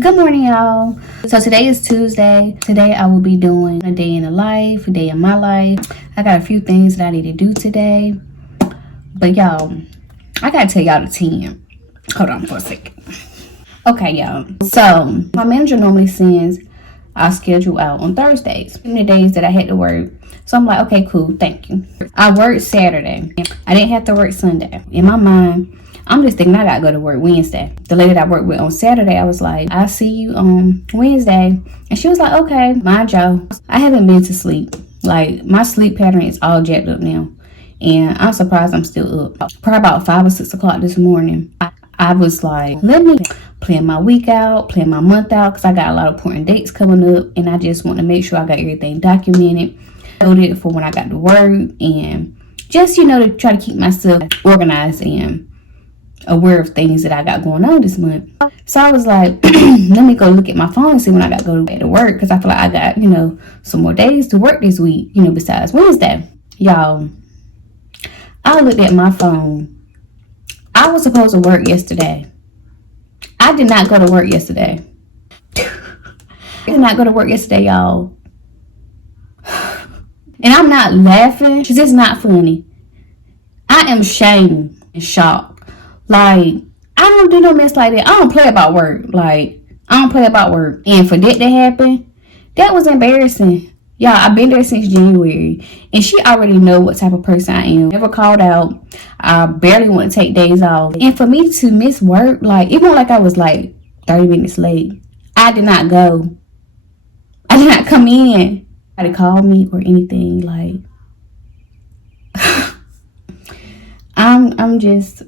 Good morning, y'all. So today is Tuesday. Today I will be doing a day in the life, a day in my life. I got a few things that I need to do today. But y'all, I gotta tell y'all the 10. Hold on for a second. Okay, y'all. So my manager normally sends our schedule out on Thursdays, the days that I had to work. So I'm like, okay, cool, thank you. I worked Saturday. I didn't have to work Sunday. In my mind, I'm just thinking I gotta go to work Wednesday. The lady that I worked with on Saturday, I was like, I'll see you on Wednesday. And she was like, okay, mind y'all, I haven't been to sleep. Like, my sleep pattern is all jacked up now. And I'm surprised I'm still up. Probably about 5 or 6 o'clock this morning. I was like, let me plan my week out, plan my month out, because I got a lot of important dates coming up. And I just want to make sure I got everything documented, noted for when I got to work. And just, to try to keep myself organized and aware of things that I got going on this month. So I was like, let me go look at my phone and see when I got to go back to work, because I feel like I got, some more days to work this week, besides Wednesday. Y'all, I looked at my phone. I was supposed to work yesterday. I did not go to work yesterday. I did not go to work yesterday, y'all. And I'm not laughing. It's just not funny. I am shamed and shocked. Like, I don't do no mess like that. I don't play about work. Like, I don't play about work. And for that to happen, that was embarrassing. Y'all, I've been there since January. And she already know what type of person I am. Never called out. I barely want to take days off. And for me to miss work, like, it wasn't like I was like 30 minutes late. I did not go. I did not come in. Nobody called me or anything. Like, I'm just,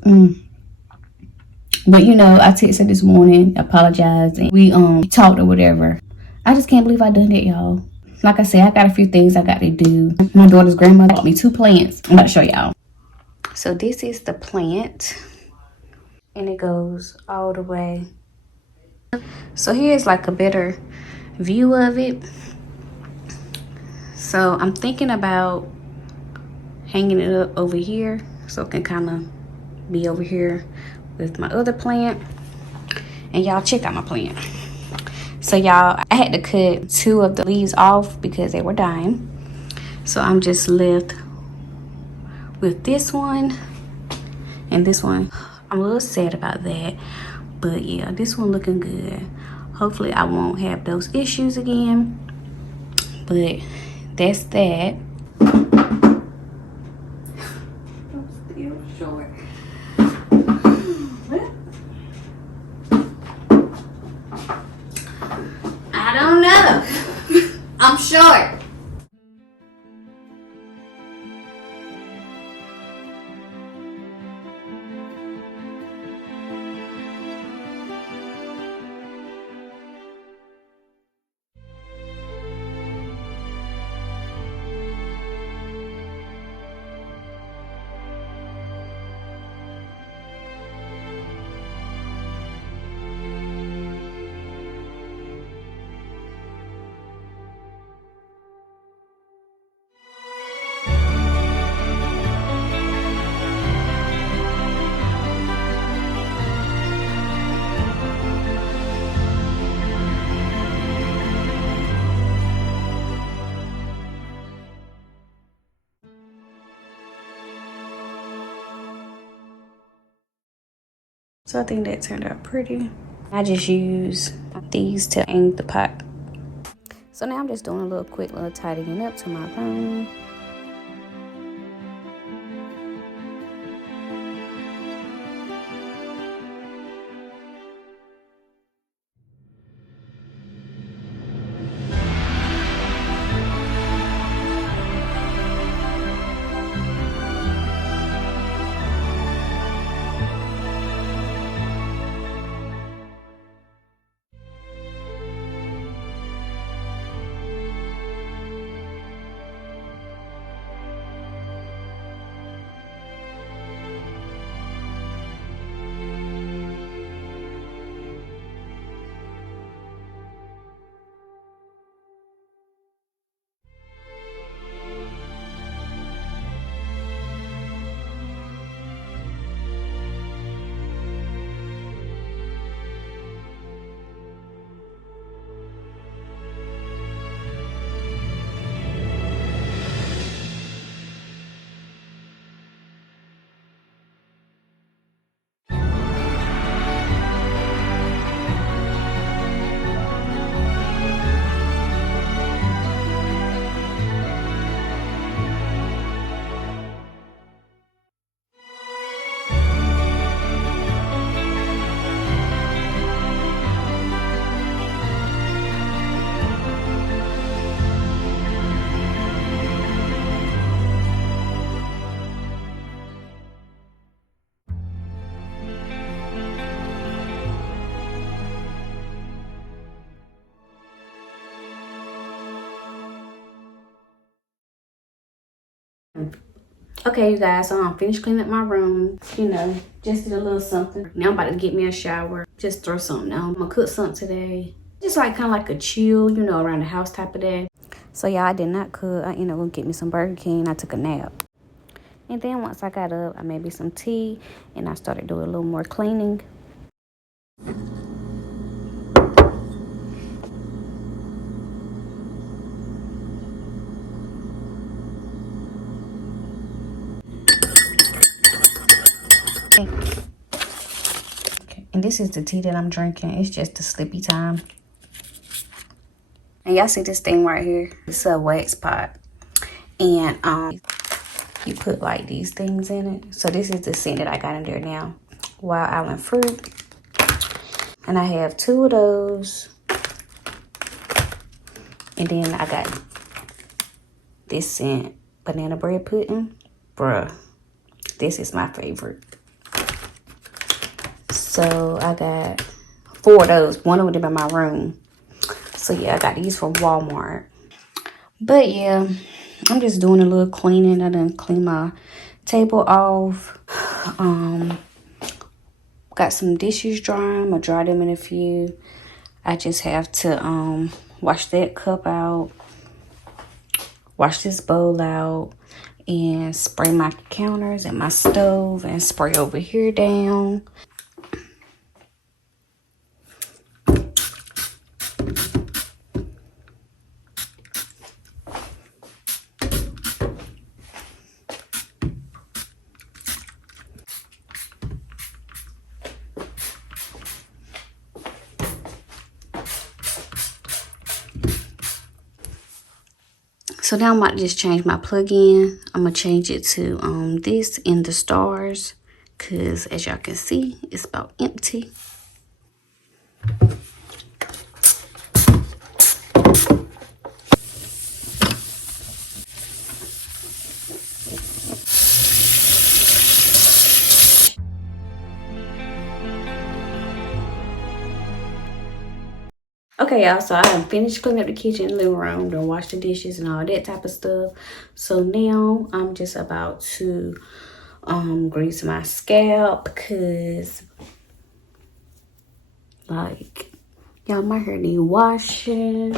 But I texted this morning, apologized, and we talked or whatever. I just can't believe I done it, y'all. Like I said, I got a few things I got to do. My daughter's grandmother bought me 2 plants. I'm about to show y'all. So this is the plant, and it goes all the way. So here's like a better view of it. So I'm thinking about hanging it up over here so it can kind of be over here with my other plant. And y'all, check out my plant. So y'all, I had to cut 2 of the leaves off because they were dying. So I'm just left with this one and this one. I'm a little sad about that, but yeah, this one looking good. Hopefully I won't have those issues again, but that's that. I'm still short. I don't know. I'm short. So I think that turned out pretty. I just use these to ink the pot. So now I'm just doing a little quick little tidying up to my room. Okay, you guys, so I'm finished cleaning up my room. You know, just did a little something. Now I'm about to get me a shower. Just throw something on. I'm gonna cook something today. Just like kind of like a chill, you know, around the house type of day. So yeah, I did not cook. I ended up gonna get me some Burger King. I took a nap. And then once I got up, I made me some tea and I started doing a little more cleaning. Okay. And this is the tea that I'm drinking. It's just a sleepy time. And y'all see this thing right here? It's a wax pot. And you put like these things in it. So this is the scent that I got in there now. Wild Island fruit. And I have 2 of those. And then I got this scent, banana bread pudding. Bruh, this is my favorite. So I got 4 of those. One of them in my room. So yeah, I got these from Walmart. But yeah, I'm just doing a little cleaning. I done clean my table off. Got some dishes drying. I'm gonna dry them in a few. I just have to wash that cup out, wash this bowl out, and spray my counters and my stove and spray over here down. So now I'm about to just change my plug-in. I'm going to change it to this in the stars. Because as y'all can see, it's about empty. Okay, y'all, so I done finished cleaning up the kitchen and living room, done wash the dishes and all that type of stuff. So now I'm just about to grease my scalp because, like, y'all, my hair need washing.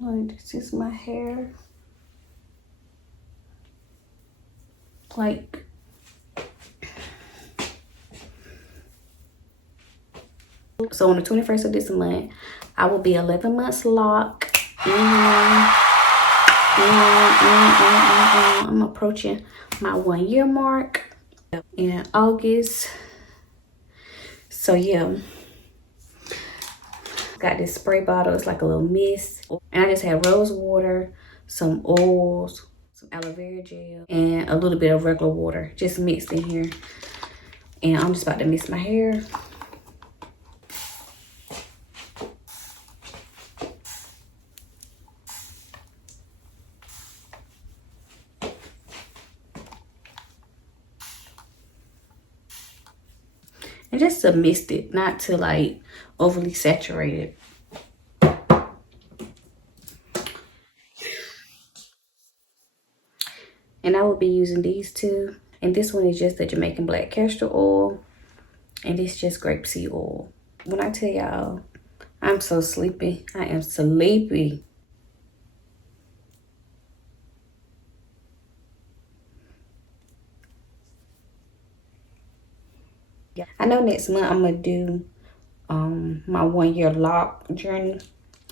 Like, this is my hair. Like, so on the 21st of this month, I will be 11 months locked. And I'm approaching my 1-year mark in August. So yeah, got this spray bottle. It's like a little mist. And I just had rose water, some oils, some aloe vera gel, and a little bit of regular water just mixed in here. And I'm just about to mix my hair. And just to mist it, not to like overly saturate it. And I will be using these 2. And this one is just the Jamaican black castor oil. And this just grapeseed oil. When I tell y'all, I'm so sleepy. I am sleepy. I know next month I'm gonna do my 1-year lock journey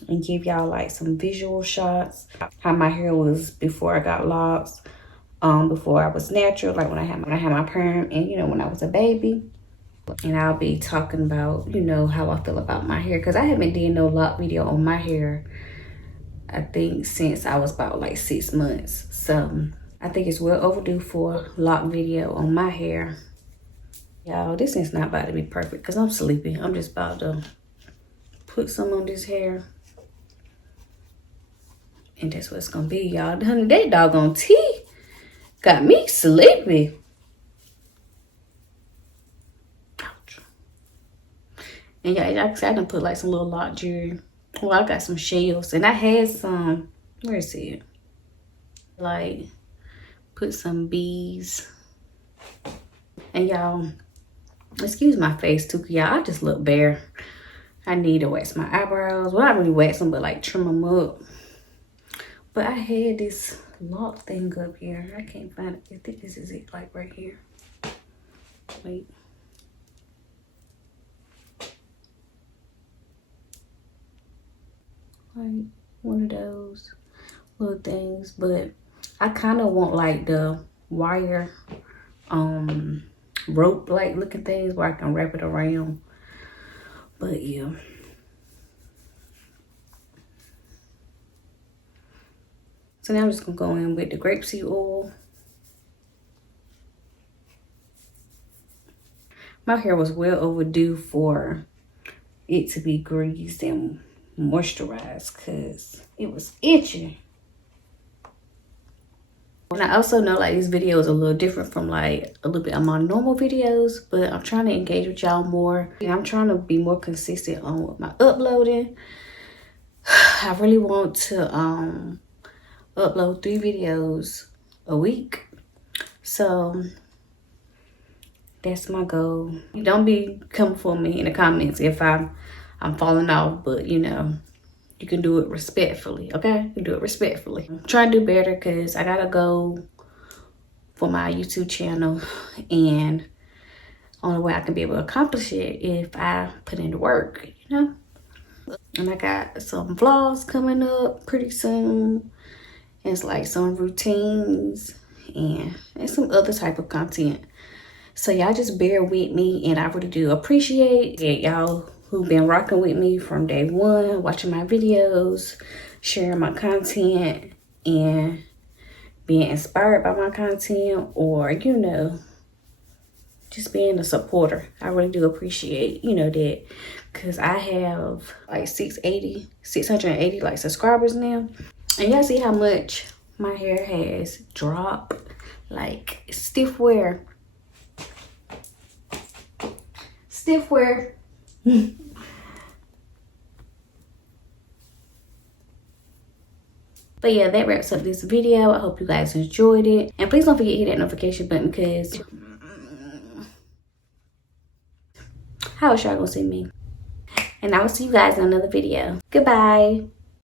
and give y'all like some visual shots how my hair was before I got locks, before I was natural, like when I had my perm, and you know, when I was a baby. And I'll be talking about, you know, how I feel about my hair, because I haven't did no lock video on my hair, I think, since I was about like 6 months. So I think it's well overdue for a lock video on my hair. Y'all, this is not about to be perfect because I'm sleepy. I'm just about to put some on this hair. And that's what it's going to be, y'all. Honey, that doggone tea got me sleepy. Ouch. And yeah, like I said, I done put like some little lock jewelry Well, I got some shells, and I had some, where is it? Like, put some bees. And y'all, excuse my face too, y'all. I just look bare. I need to wax my eyebrows. Well, not really wax them, but like trim them up. But I had this lock thing up here. I can't find it. I think this is it, like right here. Wait. Like one of those little things. But I kind of want like the wire rope like looking things where I can wrap it around. But yeah. So now I'm just gonna go in with the grapeseed oil. My hair was well overdue for it to be greased and moisturized because it was itching. And I also know like this video is a little different from like a little bit of my normal videos, but I'm trying to engage with y'all more. And I'm trying to be more consistent on my uploading. I really want to upload 3 videos a week. So that's my goal. Don't be coming for me in the comments if I'm falling off, but you know, you can do it respectfully, okay? You can do it respectfully. I'm trying to do better because I gotta go for my YouTube channel, and only way I can be able to accomplish it if I put in the work, you know? And I got some vlogs coming up pretty soon. It's like some routines and some other type of content. So y'all just bear with me, and I really do appreciate it. Y'all who've been rocking with me from day one, watching my videos, sharing my content, and being inspired by my content, or, you know, just being a supporter. I really do appreciate, you know, that, because I have like 680 like subscribers now. And y'all see how much my hair has dropped, like stiff wear. Stiff wear. But yeah, that wraps up this video. I hope you guys enjoyed it. And please don't forget to hit that notification button, because how else y'all gonna see me? And I will see you guys in another video. Goodbye.